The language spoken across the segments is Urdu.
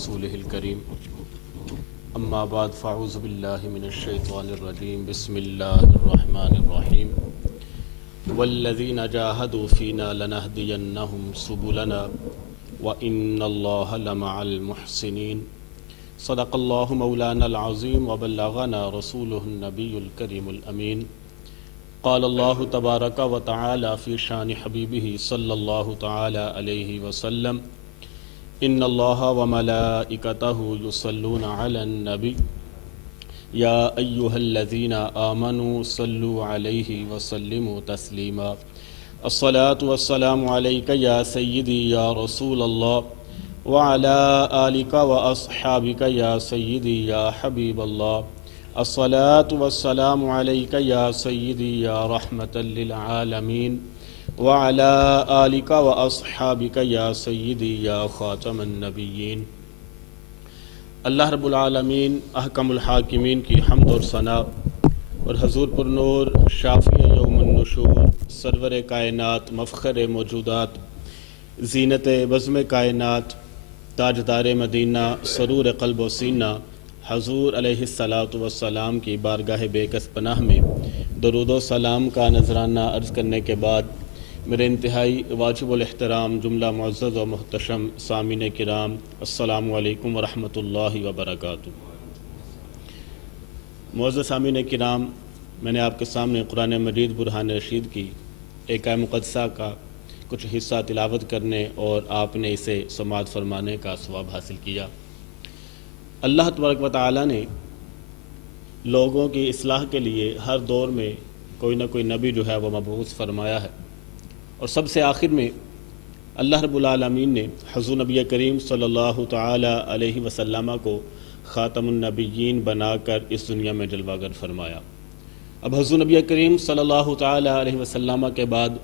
رسوله الكريم اما بعد فاعوذ باللہ من الشیطان الرجیم بسم اللہ الرحمن الرحیم والذین جاہدوا فینا لنہدینہم سبلنا وإن اللہ لمع المحسنین صدق اللہ مولانا العظیم وبلغنا رسولہ النبی الکریم الامین قال اللہ تبارک و تعالی فی شان حبیبہ صلی اللہ تعالی علیہ وسلم ان اللہ وملائکتہ یصلون علی النبی یا ایہا الذین آمنوا صلوا علیہ وسلموا تسلیما الصلاة والسلام علیک یا سیدی یا رسول اللہ وعلی آلک واصحابک یا سیدی یا حبیب اللہ الصلاة والسلام علیک یا سیدی یا رحمۃ للعالمین وعلى آلک واصحابک یا سیدی یا خاتم النبیین۔ اللہ رب العالمین احکم الحاکمین کی حمد اور ثنا اور حضور پر نور شافی یوم النشور سرور کائنات مفخر موجودات زینت بزم کائنات تاجدار مدینہ سرور قلب و سینہ حضور علیہ الصلاۃ والسلام کی بارگاہ بے کس پناہ میں درود و سلام کا نذرانہ عرض کرنے کے بعد میرے انتہائی واجب الاحترام جملہ معزز و محتشم سامعین کرام السلام علیکم ورحمۃ اللہ وبرکاتہ۔ معزز سامعین کرام، میں نے آپ کے سامنے قرآن مجید برہان رشید کی ایک آیہ مقدسہ کا کچھ حصہ تلاوت کرنے اور آپ نے اسے سماعت فرمانے کا ثواب حاصل کیا۔ اللہ تبارک و تعالی نے لوگوں کی اصلاح کے لیے ہر دور میں کوئی نہ کوئی نبی جو ہے وہ مبعوث فرمایا ہے، اور سب سے آخر میں اللہ رب العالمین نے حضور نبی کریم صلی اللہ تعالی علیہ وسلم کو خاتم النبیین بنا کر اس دنیا میں جلوہ گر فرمایا۔ اب حضور نبی کریم صلی اللہ تعالی علیہ وسلم کے بعد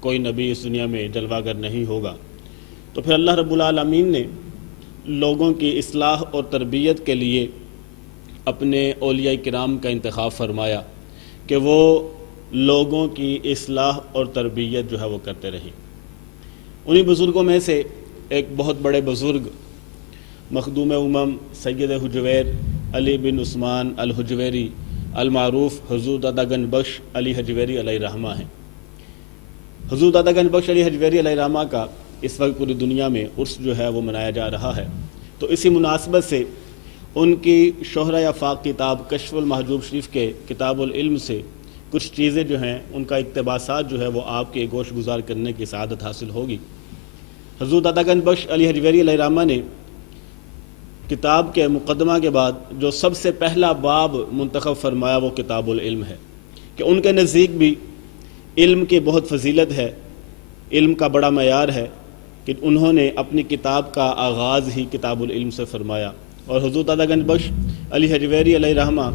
کوئی نبی اس دنیا میں جلوہ گر نہیں ہوگا، تو پھر اللہ رب العالمین نے لوگوں کی اصلاح اور تربیت کے لیے اپنے اولیاء کرام کا انتخاب فرمایا کہ وہ لوگوں کی اصلاح اور تربیت جو ہے وہ کرتے رہیں۔ انہی بزرگوں میں سے ایک بہت بڑے بزرگ مخدوم امم سید حجویر علی بن عثمان الحجویری المعروف حضور دادا گنج بخش علی حجویری علیہ رحمہ ہیں۔ حضور دادا گنج بخش علی حجویری علیہ رحمہ کا اس وقت پوری دنیا میں عرس جو ہے وہ منایا جا رہا ہے، تو اسی مناسبت سے ان کی شہرہ افاق کتاب کشف المحجوب شریف کے کتاب العلم سے کچھ چیزیں جو ہیں ان کا اقتباسات جو ہے وہ آپ کے گوش گزار کرنے کی سعادت حاصل ہوگی۔ حضور دادا گنج بخش علی حجویری علیہ رحمہ نے کتاب کے مقدمہ کے بعد جو سب سے پہلا باب منتخب فرمایا وہ کتاب العلم ہے، کہ ان کے نزدیک بھی علم کی بہت فضیلت ہے، علم کا بڑا معیار ہے، کہ انہوں نے اپنی کتاب کا آغاز ہی کتاب العلم سے فرمایا۔ اور حضور دادا گنج بخش علی حجویری علیہ رحمہ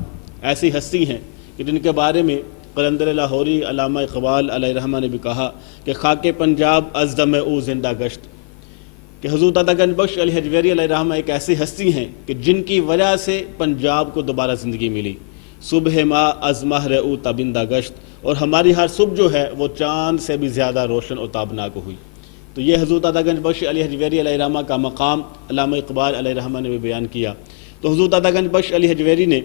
ایسی ہستی ہیں کہ جن کے بارے میں قلندر لاہوری علامہ اقبال علیہ رحمہ نے بھی کہا کہ خاک پنجاب از دم او زندہ گشت، کہ حضور دادا گنج بخش علی حجویری علیہ رحمہ ایک ایسی ہستی ہیں کہ جن کی وجہ سے پنجاب کو دوبارہ زندگی ملی۔ صبح ما از ماہ او تابندہ گشت، اور ہماری ہر صبح جو ہے وہ چاند سے بھی زیادہ روشن اور تابناک ہوئی۔ تو یہ حضور دادا گنج بخش علی حجویری علیہ رحمہ کا مقام علامہ اقبال علیہ رحمہ نے بھی بیان کیا۔ تو حضور دادا گنج بخش علی حجویری نے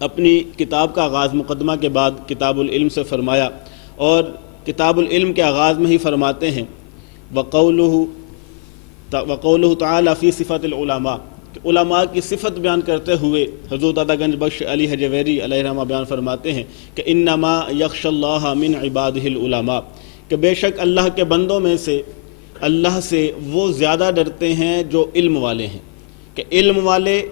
اپنی کتاب کا آغاز مقدمہ کے بعد کتاب العلم سے فرمایا، اور کتاب العلم کے آغاز میں ہی فرماتے ہیں وقولہ تعالی فی صفت العلماء، کہ علماء کی صفت بیان کرتے ہوئے حضور دادا گنج بخش علی حجویری علیہ رحمہ بیان فرماتے ہیں کہ انما یخشی اللہ من عبادہ العلماء، کہ بے شک اللہ کے بندوں میں سے اللہ سے وہ زیادہ ڈرتے ہیں جو علم والے ہیں، کہ علم والے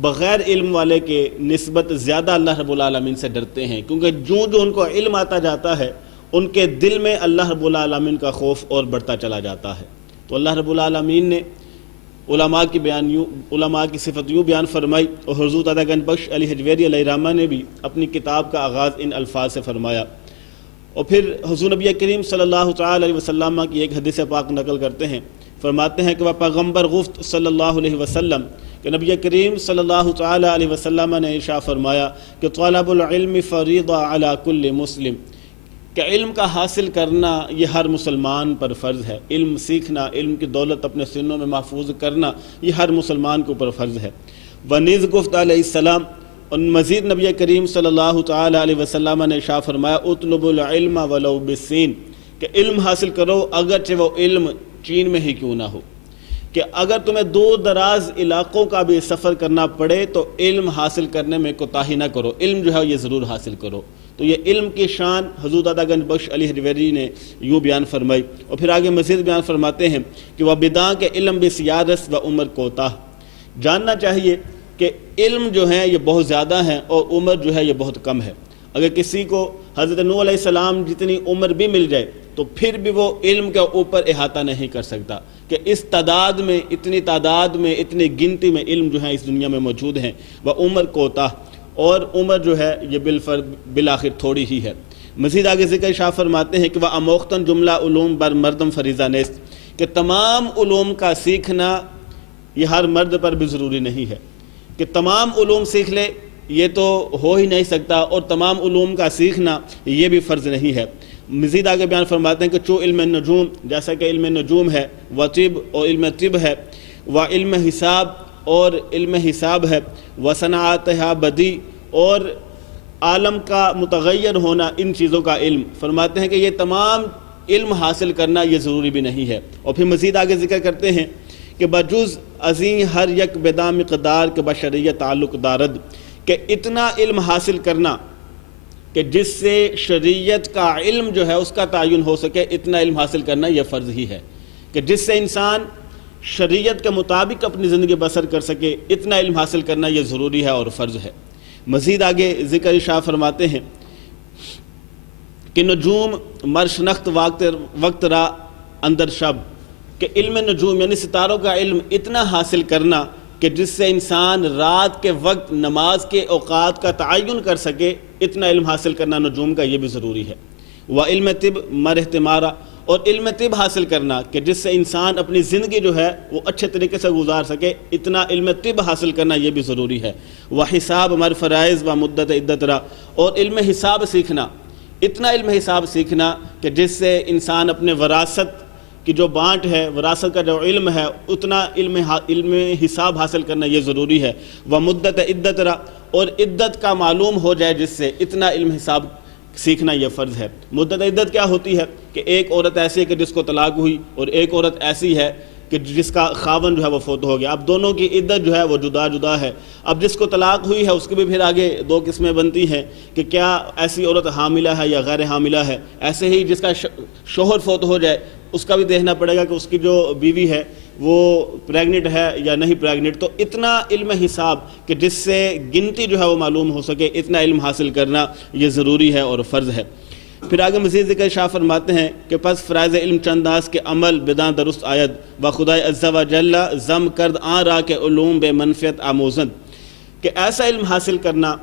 بغیر علم والے کے نسبت زیادہ اللہ رب العالمین سے ڈرتے ہیں، کیونکہ جو ان کو علم آتا جاتا ہے ان کے دل میں اللہ رب العالمین کا خوف اور بڑھتا چلا جاتا ہے۔ تو اللہ رب العالمین نے علماء کی صفت یوں بیان فرمائی، اور حضور دادا گنج بخش علی حجویری علیہ رحمہ نے بھی اپنی کتاب کا آغاز ان الفاظ سے فرمایا۔ اور پھر حضور نبی کریم صلی اللہ تعالی علیہ وسلم کی ایک حدیث پاک نقل کرتے ہیں، فرماتے ہیں کہ وہ پیغمبر گفت صلی اللہ علیہ وسلم، کہ نبی کریم صلی اللہ تعالی علیہ وسلم نے ارشاد فرمایا کہ طلب العلم فریضہ علی کل مسلم، کہ علم کا حاصل کرنا یہ ہر مسلمان پر فرض ہے، علم سیکھنا، علم کی دولت اپنے سینوں میں محفوظ کرنا یہ ہر مسلمان کے اوپر فرض ہے۔ ونیز گفت علیہ السلام، اور مزید نبی کریم صلی اللہ تعالی علیہ وسلم نے ارشاد فرمایا اطلب العلم ولو بالسین، کہ علم حاصل کرو اگرچہ وہ علم چین میں ہی کیوں نہ ہو، کہ اگر تمہیں دور دراز علاقوں کا بھی سفر کرنا پڑے تو علم حاصل کرنے میں کوتاہی نہ کرو، علم جو ہے یہ ضرور حاصل کرو۔ تو یہ علم کی شان حضور دادا گنج بخش علی حجویری نے یوں بیان فرمائی، اور پھر آگے مزید بیان فرماتے ہیں کہ وہ بداں کے علم بسیارس و عمر کوتاہ، جاننا چاہیے کہ علم جو ہے یہ بہت زیادہ ہیں اور عمر جو ہے یہ بہت کم ہے۔ اگر کسی کو حضرت نوح علیہ السلام جتنی عمر بھی مل جائے تو پھر بھی وہ علم کے اوپر احاطہ نہیں کر سکتا، کہ اس تعداد میں، اتنی تعداد میں، اتنی گنتی میں علم جو ہے اس دنیا میں موجود ہیں۔ وہ عمر کوتاہ، اور عمر جو ہے یہ بالآخر تھوڑی ہی ہے۔ مزید آگے ذکر شاہ فرماتے ہیں کہ وہ اموختن جملہ علوم بر مردم فریضہ نیست، کہ تمام علوم کا سیکھنا یہ ہر مرد پر بھی ضروری نہیں ہے، کہ تمام علوم سیکھ لے یہ تو ہو ہی نہیں سکتا، اور تمام علوم کا سیکھنا یہ بھی فرض نہیں ہے۔ مزید آگے بیان فرماتے ہیں کہ چو علم نجوم، جیسا کہ علم نجوم ہے، و طب اور علم طب ہے، و علم حساب اور علم حساب ہے، و صنعاتہ بدی اور عالم کا متغیر ہونا، ان چیزوں کا علم، فرماتے ہیں کہ یہ تمام علم حاصل کرنا یہ ضروری بھی نہیں ہے۔ اور پھر مزید آگے ذکر کرتے ہیں کہ بجز ازیں ہر یک بدا مقدار کے بشریت تعلق دارد، کہ اتنا علم حاصل کرنا کہ جس سے شریعت کا علم جو ہے اس کا تعین ہو سکے، اتنا علم حاصل کرنا یہ فرض ہی ہے، کہ جس سے انسان شریعت کے مطابق اپنی زندگی بسر کر سکے، اتنا علم حاصل کرنا یہ ضروری ہے اور فرض ہے۔ مزید آگے ذکر شاہ فرماتے ہیں کہ نجوم مرشنخت وقت را اندر شب، کہ علم نجوم یعنی ستاروں کا علم اتنا حاصل کرنا کہ جس سے انسان رات کے وقت نماز کے اوقات کا تعین کر سکے، اتنا علم حاصل کرنا نجوم کا یہ بھی ضروری ہے۔ وہ علم طب مر احتمارا، اور علم طب حاصل کرنا کہ جس سے انسان اپنی زندگی جو ہے وہ اچھے طریقے سے گزار سکے، اتنا علم طب حاصل کرنا یہ بھی ضروری ہے۔ وہ حساب مر فرائض و مدت عدت را، اور علم حساب سیکھنا، اتنا علم حساب سیکھنا کہ جس سے انسان اپنے وراثت کی جو بانٹ ہے، وراثت کا جو علم ہے، اتنا علم حساب حاصل کرنا یہ ضروری ہے۔ وہ مدت عدت را، اور عدت کا معلوم ہو جائے جس سے، اتنا علم حساب سیکھنا یہ فرض ہے۔ مدت عدت کیا ہوتی ہے؟ کہ ایک عورت ایسی ہے کہ جس کو طلاق ہوئی، اور ایک عورت ایسی ہے کہ جس کا خاون جو ہے وہ فوت ہو گیا، اب دونوں کی عدت جو ہے وہ جدا جدا ہے۔ اب جس کو طلاق ہوئی ہے اس کی بھی پھر آگے دو قسمیں بنتی ہیں کہ کیا ایسی عورت حاملہ ہے یا غیر حاملہ ہے۔ ایسے ہی جس کا شوہر فوت ہو جائے اس کا بھی دیکھنا پڑے گا کہ اس کی جو بیوی ہے وہ پریگننٹ ہے یا نہیں پریگننٹ۔ تو اتنا علم حساب کہ جس سے گنتی جو ہے وہ معلوم ہو سکے، اتنا علم حاصل کرنا یہ ضروری ہے اور فرض ہے۔ پھر آگے مزید ذکر شاہ فرماتے ہیں کہ پس فرائض علم چنداس کے عمل بداں درست آید و خدای عز و جل ضم کرد آن را کے علوم بے منفیت آموزند، کہ ایسا علم حاصل کرنا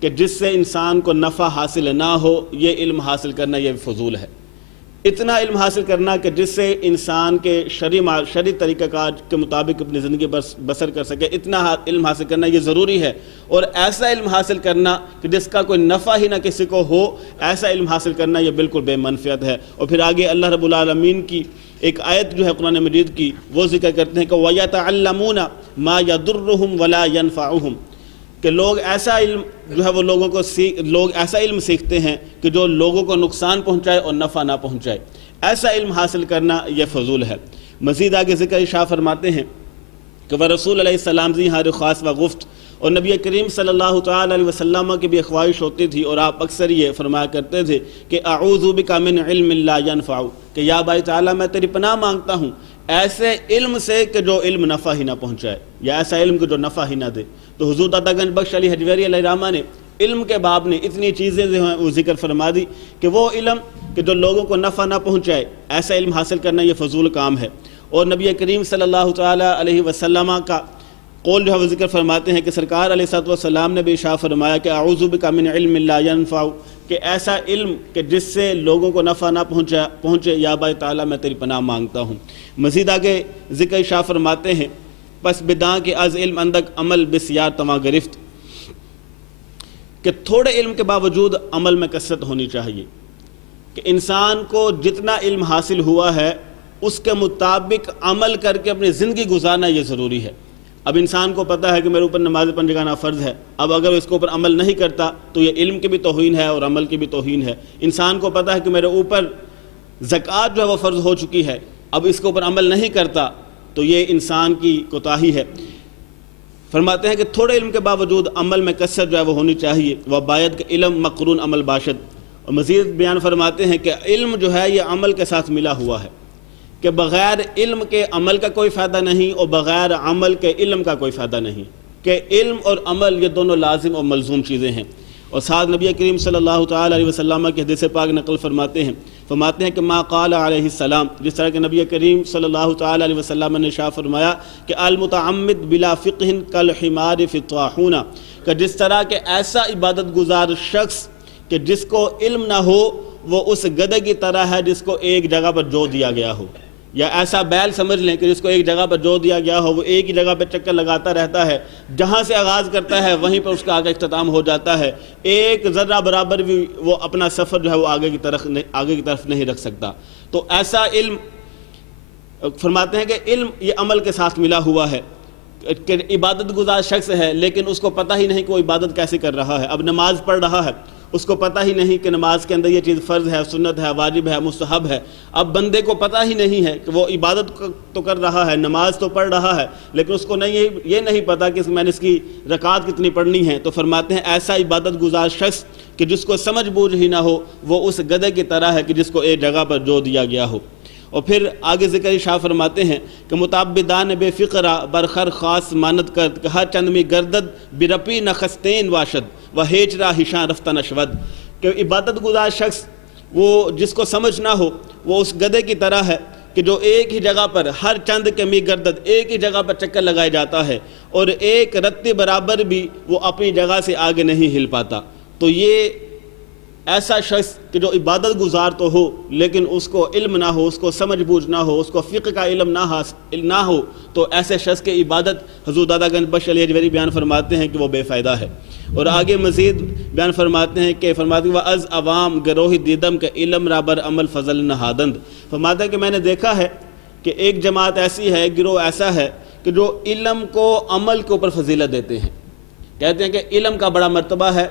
کہ جس سے انسان کو نفع حاصل نہ ہو، یہ علم حاصل کرنا یہ فضول ہے۔ اتنا علم حاصل کرنا کہ جس سے انسان کے شرعی طریقہ کار کے مطابق اپنی زندگی بسر کر سکے، اتنا علم حاصل کرنا یہ ضروری ہے۔ اور ایسا علم حاصل کرنا کہ جس کا کوئی نفع ہی نہ کسی کو ہو، ایسا علم حاصل کرنا یہ بالکل بے منفعت ہے۔ اور پھر آگے اللہ رب العالمین کی ایک آیت جو ہے قرآن مجید کی، وہ ذکر کرتے ہیں کہ وَيَتَعَلَّمُونَ مَا يَضُرُّهُمْ وَلَا يَنْفَعُهُمْ، کہ لوگ ایسا علم جو ہے وہ لوگ ایسا علم سیکھتے ہیں کہ جو لوگوں کو نقصان پہنچائے اور نفع نہ پہنچائے، ایسا علم حاصل کرنا یہ فضول ہے۔ مزید آگے ذکر شاہ فرماتے ہیں کہ وہ رسول علیہ السلام زی ہار خاص و گفت، اور نبی کریم صلی اللہ تعالی علیہ وسلم کی بھی خواہش ہوتی تھی اور آپ اکثر یہ فرمایا کرتے تھے کہ اعوذ بک من علم لا ينفع، کہ یا بھائی تعالیٰ میں تیری پناہ مانگتا ہوں ایسے علم سے کہ جو علم نفع ہی نہ پہنچائے، یا ایسا علم کہ جو نفع ہی نہ دے۔ تو حضور دادا گنج بخش علی حجویری علیہ الرحمہ نے علم کے باب نے اتنی چیزیں جو ہیں وہ ذکر فرما دی کہ وہ علم کہ جو لوگوں کو نفع نہ پہنچائے، ایسا علم حاصل کرنا یہ فضول کام ہے۔ اور نبی کریم صلی اللہ تعالی علیہ وسلم کا قول جو ہے وہ ذکر فرماتے ہیں کہ سرکار علیہ السلام نے بھی ارشاد فرمایا کہ اعوذ بک من علم لا ينفع، کہ ایسا علم کہ جس سے لوگوں کو نفع نہ پہنچے، یا بھائی تعالیٰ میں تیری پناہ مانگتا ہوں۔ مزید آگے ذکر ارشاد فرماتے ہیں پس بداں کے از علم اندک عمل بسیار تما گرفت، کہ تھوڑے علم کے باوجود عمل میں کثرت ہونی چاہیے۔ کہ انسان کو جتنا علم حاصل ہوا ہے اس کے مطابق عمل کر کے اپنی زندگی گزارنا یہ ضروری ہے۔ اب انسان کو پتہ ہے کہ میرے اوپر نماز 5 جگانا فرض ہے، اب اگر اس کے اوپر عمل نہیں کرتا تو یہ علم کی بھی توہین ہے اور عمل کی بھی توہین ہے۔ انسان کو پتہ ہے کہ میرے اوپر زکوٰۃ جو ہے وہ فرض ہو چکی ہے، اب اس کے اوپر عمل نہیں کرتا تو یہ انسان کی کوتاہی ہے۔ فرماتے ہیں کہ تھوڑے علم کے باوجود عمل میں کثرت جو ہے وہ ہونی چاہیے، وہ باید کہ علم مقرون عمل باشد۔ اور مزید بیان فرماتے ہیں کہ علم جو ہے یہ عمل کے ساتھ ملا ہوا ہے، کہ بغیر علم کے عمل کا کوئی فائدہ نہیں اور بغیر عمل کے علم کا کوئی فائدہ نہیں، کہ علم اور عمل یہ دونوں لازم اور ملزوم چیزیں ہیں۔ اور ساتھ نبی کریم صلی اللہ تعالیٰ علیہ وسلم کی حدیث پاک نقل فرماتے ہیں کہ ما قال علیہ السلام، جس طرح کہ نبی کریم صلی اللہ تعالیٰ علیہ وسلم نے ارشاد فرمایا کہ المتعمد بلا فقہ کالحمار فی الطاحون، کہ جس طرح کہ ایسا عبادت گزار شخص کہ جس کو علم نہ ہو وہ اس گدھے کی طرح ہے جس کو ایک جگہ پر جو دیا گیا ہو، یا ایسا بیل سمجھ لیں کہ جس کو ایک جگہ پر جو دیا گیا ہو، وہ ایک ہی جگہ پہ چکر لگاتا رہتا ہے، جہاں سے آغاز کرتا ہے وہیں پر اس کا آگے اختتام ہو جاتا ہے، ایک ذرہ برابر بھی وہ اپنا سفر جو ہے وہ آگے کی طرف نہیں رکھ سکتا۔ تو ایسا علم، فرماتے ہیں کہ علم یہ عمل کے ساتھ ملا ہوا ہے، کہ عبادت گزار شخص ہے لیکن اس کو پتہ ہی نہیں کہ وہ عبادت کیسے کر رہا ہے۔ اب نماز پڑھ رہا ہے، اس کو پتہ ہی نہیں کہ نماز کے اندر یہ چیز فرض ہے، سنت ہے، واجب ہے، مستحب ہے۔ اب بندے کو پتہ ہی نہیں ہے کہ وہ عبادت تو کر رہا ہے، نماز تو پڑھ رہا ہے، لیکن اس کو یہ نہیں پتہ کہ میں نے اس کی رکعات کتنی پڑھنی ہے۔ تو فرماتے ہیں ایسا عبادت گزار شخص کہ جس کو سمجھ بوجھ ہی نہ ہو وہ اس گدھے کی طرح ہے کہ جس کو ایک جگہ پر جو دیا گیا ہو۔ اور پھر آگے ذکر شاہ فرماتے ہیں کہ متعبدان بے فقرہ برخر خاص مانت کرد، کہ ہر چند میں گردد برپی نخستین واشد و ہیچرا ہشان رفتہ نشود، کہ عبادت گزار شخص وہ جس کو سمجھ نہ ہو وہ اس گدھے کی طرح ہے کہ جو ایک ہی جگہ پر ہر چند کے می گردد ایک ہی جگہ پر چکر لگایا جاتا ہے اور ایک رتی برابر بھی وہ اپنی جگہ سے آگے نہیں ہل پاتا۔ تو یہ ایسا شخص کہ جو عبادت گزار تو ہو لیکن اس کو علم نہ ہو، اس کو سمجھ بوجھ نہ ہو، اس کو فقہ کا علم نہ ہو، تو ایسے شخص کی عبادت حضور دادا گنج بخش علی اجویری بیان فرماتے ہیں کہ وہ بے فائدہ ہے۔ اور آگے مزید بیان فرماتے ہیں کہ وَأَز عوام گروہ دیدم کے علم رابر عمل فضل نہادند، فرماتے ہیں کہ میں نے دیکھا ہے کہ ایک جماعت ایسی ہے، گروہ ایسا ہے کہ جو علم کو عمل کے اوپر فضیلت دیتے ہیں، کہتے ہیں کہ علم کا بڑا مرتبہ ہے،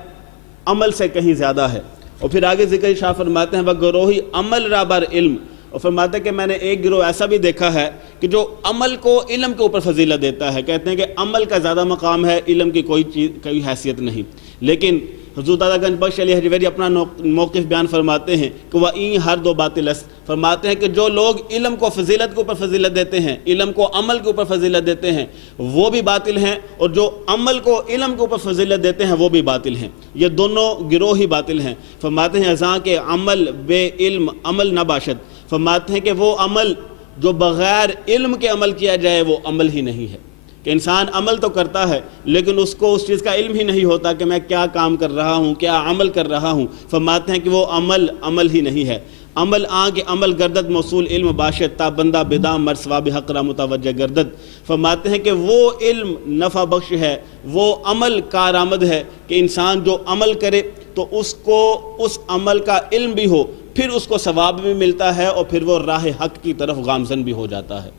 عمل سے کہیں زیادہ ہے۔ اور پھر آگے ذکر شاہ فرماتے ہیں وَگروہی عمل رابر علم، اور فرماتے ہیں کہ میں نے ایک گروہ ایسا بھی دیکھا ہے کہ جو عمل کو علم کے اوپر فضیلت دیتا ہے، کہتے ہیں کہ عمل کا زیادہ مقام ہے، علم کی کوئی حیثیت نہیں۔ لیکن حضور دادا گنج بخش علی اجویری اپنا موقف بیان فرماتے ہیں کہ وَإِن ہر دو باطل است، فرماتے ہیں کہ جو لوگ علم کو فضیلت کے اوپر فضیلت دیتے ہیں، علم کو عمل کے اوپر فضیلت دیتے ہیں وہ بھی باطل ہیں، اور جو عمل کو علم کے اوپر فضیلت دیتے ہیں وہ بھی باطل ہیں، یہ دونوں گروہ ہی باطل ہیں۔ فرماتے ہیں ازاں کے عمل بے علم عمل نہ باشد، فرماتے ہیں کہ وہ عمل جو بغیر علم کے عمل کیا جائے وہ عمل ہی نہیں ہے، کہ انسان عمل تو کرتا ہے لیکن اس کو اس چیز کا علم ہی نہیں ہوتا کہ میں کیا کام کر رہا ہوں، کیا عمل کر رہا ہوں۔ فرماتے ہیں کہ وہ عمل ہی نہیں ہے۔ عمل کے عمل گردد موصول علم باشد تا بندہ بدام مر ثواب حق را متوجہ گردد، فرماتے ہیں کہ وہ علم نفع بخش ہے، وہ عمل کارآمد ہے کہ انسان جو عمل کرے تو اس کو اس عمل کا علم بھی ہو، پھر اس کو ثواب بھی ملتا ہے اور پھر وہ راہ حق کی طرف گامزن بھی ہو جاتا ہے۔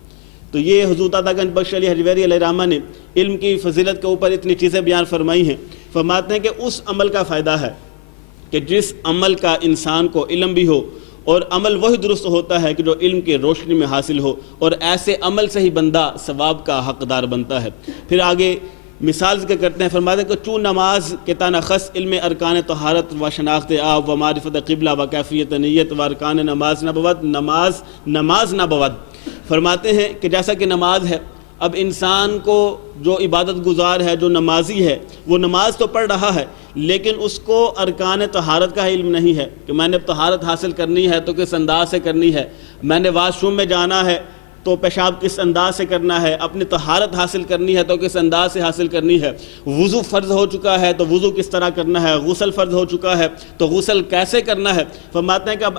تو یہ حضور دادا گنج بخش علی اجویری علیہ الرحمہ نے علم کی فضیلت کے اوپر اتنی چیزیں بیان فرمائی ہیں۔ فرماتے ہیں کہ اس عمل کا فائدہ ہے کہ جس عمل کا انسان کو علم بھی ہو، اور عمل وہی درست ہوتا ہے کہ جو علم کی روشنی میں حاصل ہو، اور ایسے عمل سے ہی بندہ ثواب کا حقدار بنتا ہے۔ پھر آگے مثال ذکر کرتے ہیں، فرماتے ہیں کہ چون نماز کے تانا خص علم ارکان طہارت و شناخت آب و معرفت قبلہ و کیفیت نیت و ارکان نماز نہ بود، نماز نہ بود۔ فرماتے ہیں کہ جیسا کہ نماز ہے، اب انسان کو جو عبادت گزار ہے، جو نمازی ہے، وہ نماز تو پڑھ رہا ہے لیکن اس کو ارکان طہارت کا علم نہیں ہے کہ میں نے طہارت حاصل کرنی ہے تو کس انداز سے کرنی ہے، میں نے واش روم میں جانا ہے تو پیشاب کس انداز سے کرنا ہے، اپنی طہارت حاصل کرنی ہے تو کس انداز سے حاصل کرنی ہے، وضو فرض ہو چکا ہے تو وضو کس طرح کرنا ہے، غسل فرض ہو چکا ہے تو غسل کیسے کرنا ہے۔ فرماتے ہیں کہ اب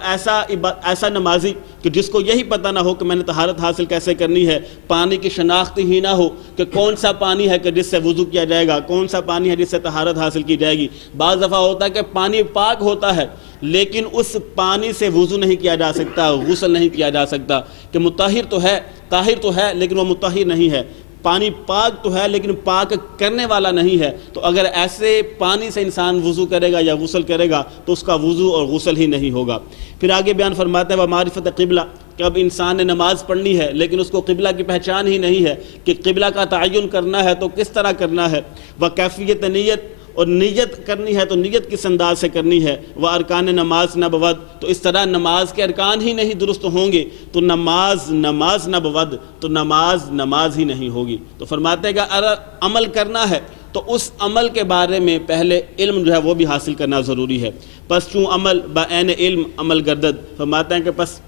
ایسا نمازی کہ جس کو یہی پتہ نہ ہو کہ میں نے طہارت حاصل کیسے کرنی ہے، پانی کی شناخت ہی نہ ہو کہ کون سا پانی ہے کہ جس سے وضو کیا جائے گا، کون سا پانی ہے جس سے طہارت حاصل کی جائے گی۔ بعض دفعہ ہوتا ہے کہ پانی پاک ہوتا ہے لیکن اس پانی سے وضو نہیں کیا جا سکتا، غسل نہیں کیا جا سکتا، کہ مطہر تو ہے، طاہر تو ہے لیکن وہ مطہر نہیں ہے، پانی پاک تو ہے لیکن پاک کرنے والا نہیں ہے۔ تو اگر ایسے پانی سے انسان وضو کرے گا یا غسل کرے گا تو اس کا وضو اور غسل ہی نہیں ہوگا۔ پھر آگے بیان فرماتے ہیں ومعرفت قبلہ، کہ اب انسان نے نماز پڑھنی ہے لیکن اس کو قبلہ کی پہچان ہی نہیں ہے کہ قبلہ کا تعین کرنا ہے تو کس طرح کرنا ہے، وکیفیت نیت، اور نیت کرنی ہے تو نیت کس انداز سے کرنی ہے، وہ ارکان نماز نہ بود، تو اس طرح نماز کے ارکان ہی نہیں درست ہوں گے تو نماز نہ بود، تو نماز ہی نہیں ہوگی۔ تو فرماتے ہیں کہ اگر عمل کرنا ہے تو اس عمل کے بارے میں پہلے علم جو ہے وہ بھی حاصل کرنا ضروری ہے۔ پس چون عمل بعین علم عمل گردد، فرماتے ہیں کہ پس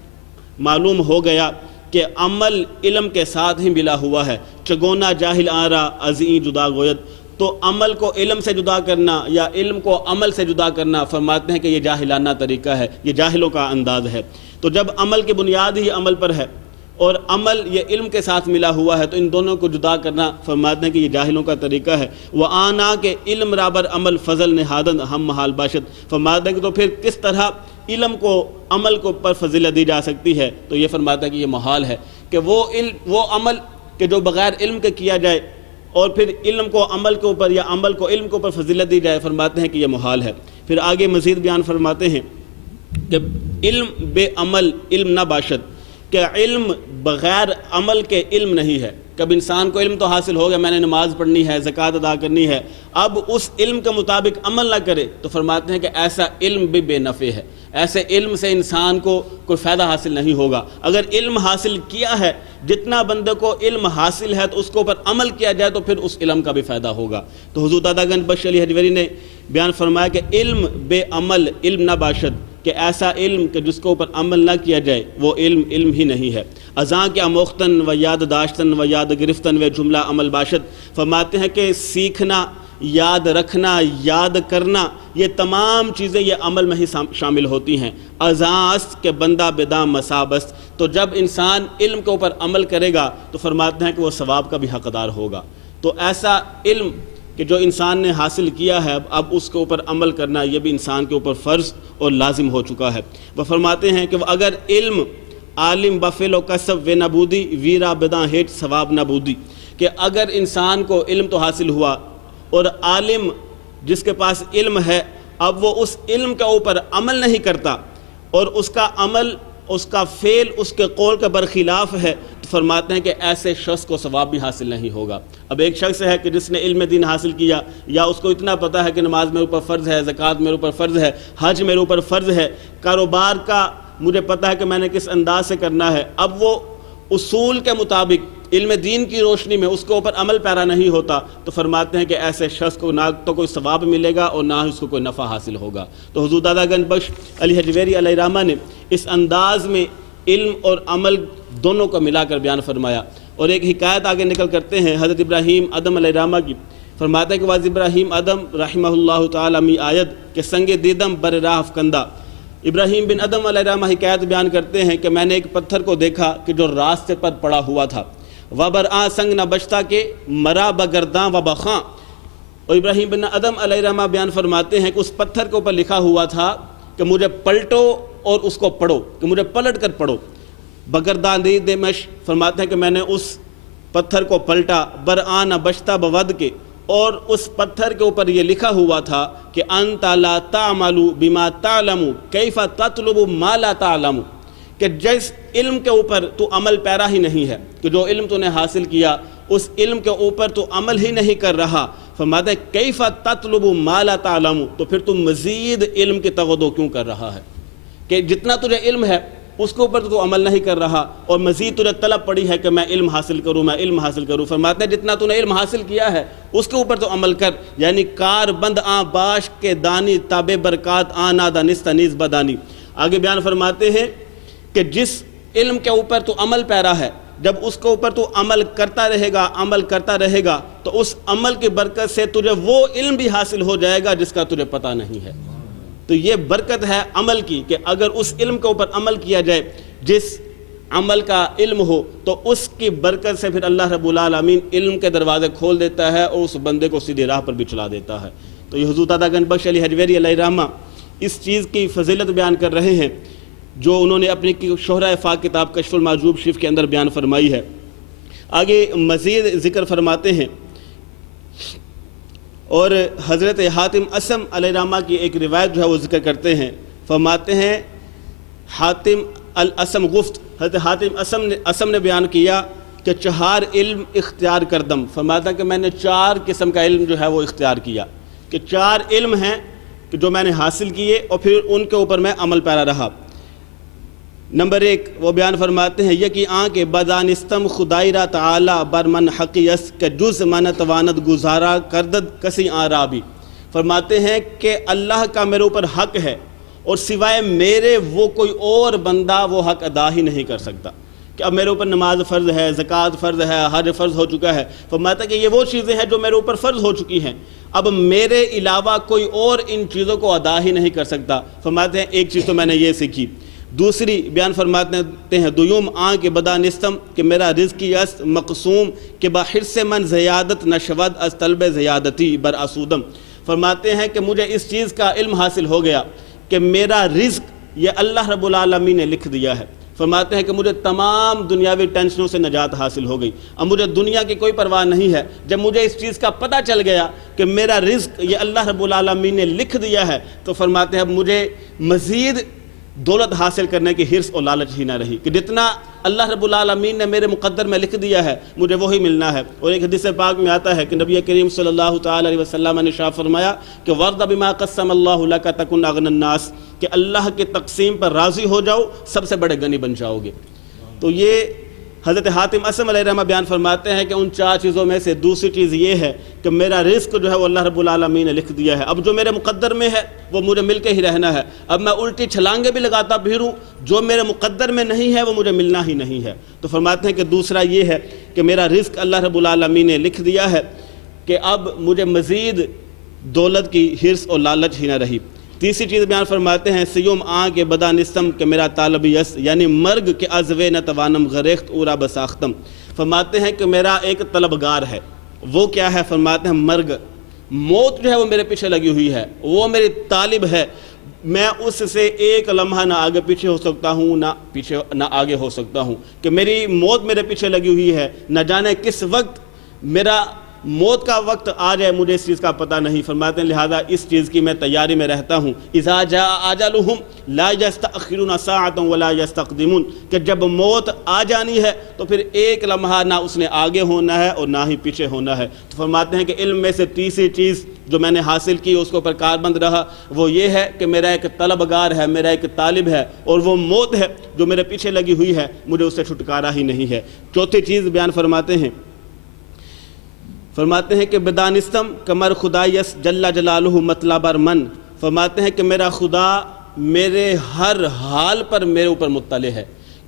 معلوم ہو گیا کہ عمل علم کے ساتھ ہی ملا ہوا ہے، چگونا جاہل آرا ازیں جدا گوید، تو عمل کو علم سے جدا کرنا یا علم کو عمل سے جدا کرنا، فرماتے ہیں کہ یہ جاہلانہ طریقہ ہے، یہ جاہلوں کا انداز ہے۔ تو جب عمل کی بنیاد ہی عمل پر ہے اور عمل یہ علم کے ساتھ ملا ہوا ہے تو ان دونوں کو جدا کرنا، فرماتے ہیں کہ یہ جاہلوں کا طریقہ ہے۔ وہ آنا کہ علم رابر عمل فضل نہادن ہم محال باشد، فرماتے ہیں کہ تو پھر کس طرح علم کو عمل کو پر فضیلت دی جا سکتی ہے، تو یہ فرماتا ہے کہ یہ محال ہے کہ وہ عمل کہ جو بغیر علم کے کیا جائے اور پھر علم کو عمل کے اوپر یا عمل کو علم کے اوپر فضیلت دی جائے، فرماتے ہیں کہ یہ محال ہے۔ پھر آگے مزید بیان فرماتے ہیں کہ علم بے عمل علم نہ باشد، کہ علم بغیر عمل کے علم نہیں ہے۔ کب انسان کو علم تو حاصل ہو گیا، میں نے نماز پڑھنی ہے، زکوٰۃ ادا کرنی ہے، اب اس علم کے مطابق عمل نہ کرے تو فرماتے ہیں کہ ایسا علم بھی بے نفع ہے، ایسے علم سے انسان کو کوئی فائدہ حاصل نہیں ہوگا۔ اگر علم حاصل کیا ہے، جتنا بندے کو علم حاصل ہے تو اس کے اوپر عمل کیا جائے تو پھر اس علم کا بھی فائدہ ہوگا۔ تو حضور دادا گنج بخش علی حجویری نے بیان فرمایا کہ علم بے عمل علم نہ باشد، کہ ایسا علم کہ جس کے اوپر عمل نہ کیا جائے وہ علم ہی نہیں ہے۔ ازاں کے آموختن و یاد داشتن و یاد گرفتن و جملہ عمل باشد، فرماتے ہیں کہ سیکھنا، یاد رکھنا، یاد کرنا، یہ تمام چیزیں یہ عمل میں ہی شامل ہوتی ہیں۔ ازاں است کہ بندہ بدام مصاب است، تو جب انسان علم کے اوپر عمل کرے گا تو فرماتے ہیں کہ وہ ثواب کا بھی حقدار ہوگا۔ تو ایسا علم کہ جو انسان نے حاصل کیا ہے اب اس کے اوپر عمل کرنا یہ بھی انسان کے اوپر فرض اور لازم ہو چکا ہے۔ وہ فرماتے ہیں کہ اگر علم عالم بفعل و کسب و نبودی ویرا بداں ہیٹ ثواب نبودی، کہ اگر انسان کو علم تو حاصل ہوا اور عالم جس کے پاس علم ہے اب وہ اس علم کے اوپر عمل نہیں کرتا اور اس کا عمل، اس کا فعل اس کے قول کے برخلاف ہے، تو فرماتے ہیں کہ ایسے شخص کو ثواب بھی حاصل نہیں ہوگا۔ اب ایک شخص ہے کہ جس نے علم دین حاصل کیا یا اس کو اتنا پتہ ہے کہ نماز میرے اوپر فرض ہے، زکوٰۃ میرے اوپر فرض ہے، حج میرے اوپر فرض ہے، کاروبار کا مجھے پتہ ہے کہ میں نے کس انداز سے کرنا ہے، اب وہ اصول کے مطابق علم دین کی روشنی میں اس کے اوپر عمل پیرا نہیں ہوتا، تو فرماتے ہیں کہ ایسے شخص کو نہ تو کوئی ثواب ملے گا اور نہ اس کو کوئی نفع حاصل ہوگا۔ تو حضور دادا گنج بخش علی حجویری علیہ رحمہ نے اس انداز میں علم اور عمل دونوں کو ملا کر بیان فرمایا۔ اور ایک حکایت آگے نکل کرتے ہیں حضرت ابراہیم ادم علیہ رحمہ کی، فرماتے ہیں کہ واز ابراہیم ادم رحمہ اللہ تعالی می آید کہ سنگ دیدم بر راہ افکندہ، ابراہیم بن ادم علیہ رحمہ حکایت بیان کرتے ہیں کہ میں نے ایک پتھر کو دیکھا کہ جو راستے پر پڑا ہوا تھا، وبرآں سنگ نہ بچتا کہ مرا بگرداں و بخاں، اور ابراہیم بن ادم علیہ رحمہ بیان فرماتے ہیں کہ اس پتھر کے اوپر لکھا ہوا تھا کہ مجھے پلٹو اور اس کو پڑھو، کہ مجھے پلٹ کر پڑھو۔ بگرداں دی دمش، فرماتے ہیں کہ میں نے اس پتھر کو پلٹا، برآں نہ بچتا بود کے، اور اس پتھر کے اوپر یہ لکھا ہوا تھا کہ انت لا تعمل بما تعلم کیف تطلب ما لا تعلم، کہ جس علم کے اوپر تو عمل پیرا ہی نہیں ہے، کہ جو علم تو نے حاصل کیا اس علم کے اوپر تو عمل ہی نہیں کر رہا، فرماتے ہیں کیف تطلب ما لا تعلم، تو پھر تو مزید علم کی تغدو کیوں کر رہا ہے، کہ جتنا تجھے علم ہے اس کے اوپر تو عمل نہیں کر رہا اور مزید تجھے طلب پڑی ہے کہ میں علم حاصل کروں، میں علم حاصل کروں۔ فرماتے ہیں جتنا تو نے علم حاصل کیا ہے اس کے اوپر تو عمل کر، یعنی کار بند آں باش کے دانی تابع برکات آں نادا نست نیز بدانی۔ آگے بیان فرماتے ہیں کہ جس علم کے اوپر تو عمل پیرا ہے جب اس کے اوپر تو عمل کرتا رہے گا تو اس عمل کی برکت سے تجھے وہ علم بھی حاصل ہو جائے گا جس کا تجھے پتہ نہیں ہے۔ تو یہ برکت ہے عمل کی کہ اگر اس علم کے اوپر عمل کیا جائے، جس عمل کا علم ہو، تو اس کی برکت سے پھر اللہ رب العالمین علم کے دروازے کھول دیتا ہے اور اس بندے کو سیدھی راہ پر بھی چلا دیتا ہے۔ تو یہ حضور دادا گنج بخش علی حجویری علیہ رحمہ اس چیز کی فضیلت بیان کر رہے ہیں جو انہوں نے اپنی شہرہ فاق کتاب کشف المعجوب شریف کے اندر بیان فرمائی ہے۔ آگے مزید ذکر فرماتے ہیں اور حضرت حاتم اسم علیہ رحمہ کی ایک روایت جو ہے وہ ذکر کرتے ہیں، فرماتے ہیں حاتم الاسم گفت، حضرت حاتم اسم نے بیان کیا کہ 4 علم اختیار کردم، فرماتا کہ میں نے 4 قسم کا علم جو ہے وہ اختیار کیا، کہ 4 علم ہیں کہ جو میں نے حاصل کیے اور پھر ان کے اوپر میں عمل پیرا رہا۔ نمبر 1 وہ بیان فرماتے ہیں یکی آنکہ بدانستم خدائی را تعالی بر من حقیس کہ جز من تواند گزارا کردد کسی آرابی، فرماتے ہیں کہ اللہ کا میرے اوپر حق ہے اور سوائے میرے وہ کوئی اور بندہ وہ حق ادا ہی نہیں کر سکتا، کہ اب میرے اوپر نماز فرض ہے، زکوٰۃ فرض ہے، حج فرض ہو چکا ہے، فرماتا کہ یہ وہ چیزیں ہیں جو میرے اوپر فرض ہو چکی ہیں، اب میرے علاوہ کوئی اور ان چیزوں کو ادا ہی نہیں کر سکتا۔ فرماتے ہیں ایک چیز تو میں نے یہ سیکھی۔ دوسری بیان فرماتے ہیں دویوم آن کے بدانستم کہ میرا رزقی است مقسوم کہ بحرص من زیادت نشود از طلب زیادتی بر اسودم، فرماتے ہیں کہ مجھے اس چیز کا علم حاصل ہو گیا کہ میرا رزق یہ اللہ رب العالمین نے لکھ دیا ہے۔ فرماتے ہیں کہ مجھے تمام دنیاوی ٹینشنوں سے نجات حاصل ہو گئی، اب مجھے دنیا کی کوئی پرواہ نہیں ہے۔ جب مجھے اس چیز کا پتہ چل گیا کہ میرا رزق یہ اللہ رب العالمین نے لکھ دیا ہے، تو فرماتے ہیں اب مجھے مزید دولت حاصل کرنے کی حرص اور لالچ ہی نہ رہی، کہ جتنا اللہ رب العالمین نے میرے مقدر میں لکھ دیا ہے مجھے وہی ملنا ہے۔ اور ایک حدیث پاک میں آتا ہے کہ نبی کریم صلی اللہ تعالی علیہ وسلم نے ارشاد فرمایا کہ ورد بما قسم اللہ لک تکن اغنى الناس، کہ اللہ کی تقسیم پر راضی ہو جاؤ سب سے بڑے غنی بن جاؤ گے۔ تو یہ حضرت حاتم اسم علیہ رحمہ بیان فرماتے ہیں کہ ان 4 چیزوں میں سے دوسری چیز یہ ہے کہ میرا رزق جو ہے وہ اللہ رب العالمین نے لکھ دیا ہے، اب جو میرے مقدر میں ہے وہ مجھے مل کے ہی رہنا ہے، اب میں الٹی چھلانگیں بھی لگاتا پھروں جو میرے مقدر میں نہیں ہے وہ مجھے ملنا ہی نہیں ہے۔ تو فرماتے ہیں کہ دوسرا یہ ہے کہ میرا رزق اللہ رب العالمین نے لکھ دیا ہے کہ اب مجھے مزید دولت کی حرص اور لالچ ہی نہ رہی۔ تیسری چیز بیان فرماتے ہیں سیوم آن کے بدانستم کہ میرا طالب یس یعنی مرگ کے ازوے نتوانم غریخت اورا بساختم، فرماتے ہیں کہ میرا ایک طلبگار ہے، وہ کیا ہے؟ فرماتے ہیں مرگ، موت جو ہے وہ میرے پیچھے لگی ہوئی ہے، وہ میری طالب ہے، میں اس سے ایک لمحہ نہ آگے پیچھے ہو سکتا ہوں نہ آگے ہو سکتا ہوں، کہ میری موت میرے پیچھے لگی ہوئی ہے، نہ جانے کس وقت میرا موت کا وقت آ جائے مجھے اس چیز کا پتہ نہیں۔ فرماتے ہیں لہذا اس چیز کی میں تیاری میں رہتا ہوں۔ اذا جاء اجلهم لا يستأخرون ساعة ولا يستقدمون، کہ جب موت آ جانی ہے تو پھر ایک لمحہ نہ اس نے آگے ہونا ہے اور نہ ہی پیچھے ہونا ہے۔ تو فرماتے ہیں کہ علم میں سے تیسری چیز جو میں نے حاصل کی اس کے اوپر کاربند رہا وہ یہ ہے کہ میرا ایک طلبگار ہے، میرا ایک طالب ہے، اور وہ موت ہے جو میرے پیچھے لگی ہوئی ہے، مجھے اس سے چھٹکارا ہی نہیں ہے۔ چوتھی چیز بیان فرماتے ہیں کہ بدانستم کمر خدا یس جل جلالہ مطلب من، فرماتے ہیں کہ میرا خدا میرے ہر حال پر میرے اوپر مطلع ہے،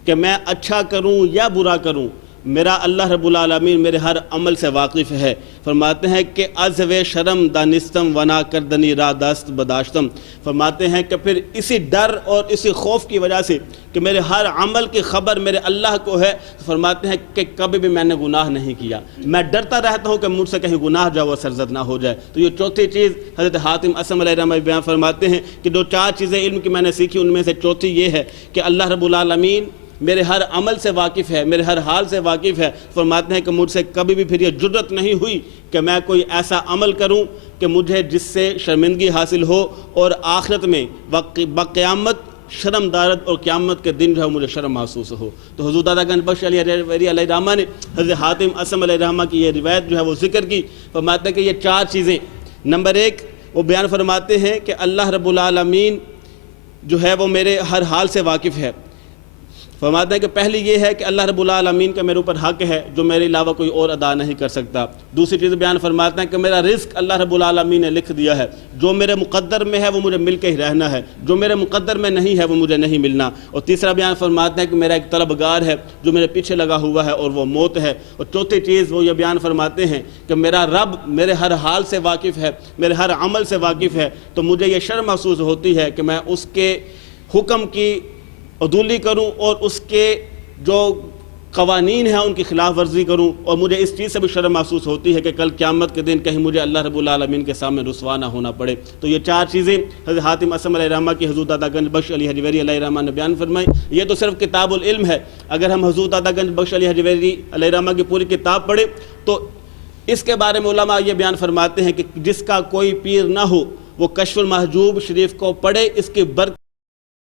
کہ میں اچھا کروں یا برا کروں میرا اللہ رب العالمین میرے ہر عمل سے واقف ہے۔ فرماتے ہیں کہ از و شرم دانستم ونا کردنی را دست بداشتم، فرماتے ہیں کہ پھر اسی ڈر اور اسی خوف کی وجہ سے کہ میرے ہر عمل کی خبر میرے اللہ کو ہے، فرماتے ہیں کہ کبھی بھی میں نے گناہ نہیں کیا، میں ڈرتا رہتا ہوں کہ مجھ سے کہیں گناہ جو وہ سرزد نہ ہو جائے۔ تو یہ چوتھی چیز حضرت حاتم اسم علیہ رحمہ بیان فرماتے ہیں کہ جو 4 چیزیں علم کی میں نے سیکھی ان میں سے چوتھی یہ ہے کہ اللہ رب العالمین میرے ہر عمل سے واقف ہے، میرے ہر حال سے واقف ہے۔ فرماتے ہیں کہ مجھ سے کبھی بھی پھر یہ جرت نہیں ہوئی کہ میں کوئی ایسا عمل کروں کہ مجھے جس سے شرمندگی حاصل ہو اور آخرت میں بقیامت شرمدارت اور قیامت کے دن جو ہے مجھے شرم محسوس ہو۔ تو حضور دادا گنج بخش علی حجویری علیہ رحمہ نے حضرت حاتم اسم علیہ رحمہ کی یہ روایت جو ہے وہ ذکر کی۔ فرماتے ہیں کہ یہ 4 چیزیں، نمبر 1 وہ بیان فرماتے ہیں کہ اللہ رب العالمین جو ہے وہ میرے ہر حال سے واقف ہے، فرماتے ہیں کہ پہلی یہ ہے کہ اللہ رب العالمین کا میرے اوپر حق ہے جو میرے علاوہ کوئی اور ادا نہیں کر سکتا۔ دوسری چیز بیان فرماتے ہیں کہ میرا رزق اللہ رب العالمین نے لکھ دیا ہے، جو میرے مقدر میں ہے وہ مجھے مل کے ہی رہنا ہے، جو میرے مقدر میں نہیں ہے وہ مجھے نہیں ملنا۔ اور تیسرا بیان فرماتے ہیں کہ میرا ایک طلبگار ہے جو میرے پیچھے لگا ہوا ہے اور وہ موت ہے۔ اور چوتھی چیز وہ یہ بیان فرماتے ہیں کہ میرا رب میرے ہر حال سے واقف ہے، میرے ہر عمل سے واقف ہے، تو مجھے یہ شرم محسوس ہوتی ہے کہ میں اس کے حکم کی عدولی کروں اور اس کے جو قوانین ہیں ان کی خلاف ورزی کروں، اور مجھے اس چیز سے بھی شرم محسوس ہوتی ہے کہ کل قیامت کے دن کہیں مجھے اللہ رب العالمین کے سامنے رسوا نہ ہونا پڑے۔ تو یہ چار چیزیں حضرت حاتم اسم علیہ الرحمہ کی حضور دادا گنج بخش علی حجویری علیہ الرحمہ نے بیان فرمائی۔ یہ تو صرف کتاب العلم ہے، اگر ہم حضور دادا گنج بخش علی حجویری علیہ الرحمہ کی پوری کتاب پڑھیں تو اس کے بارے میں علماء یہ بیان فرماتے ہیں کہ جس کا کوئی پیر نہ ہو وہ کشف المحجوب شریف کو پڑھے، اس کی برکت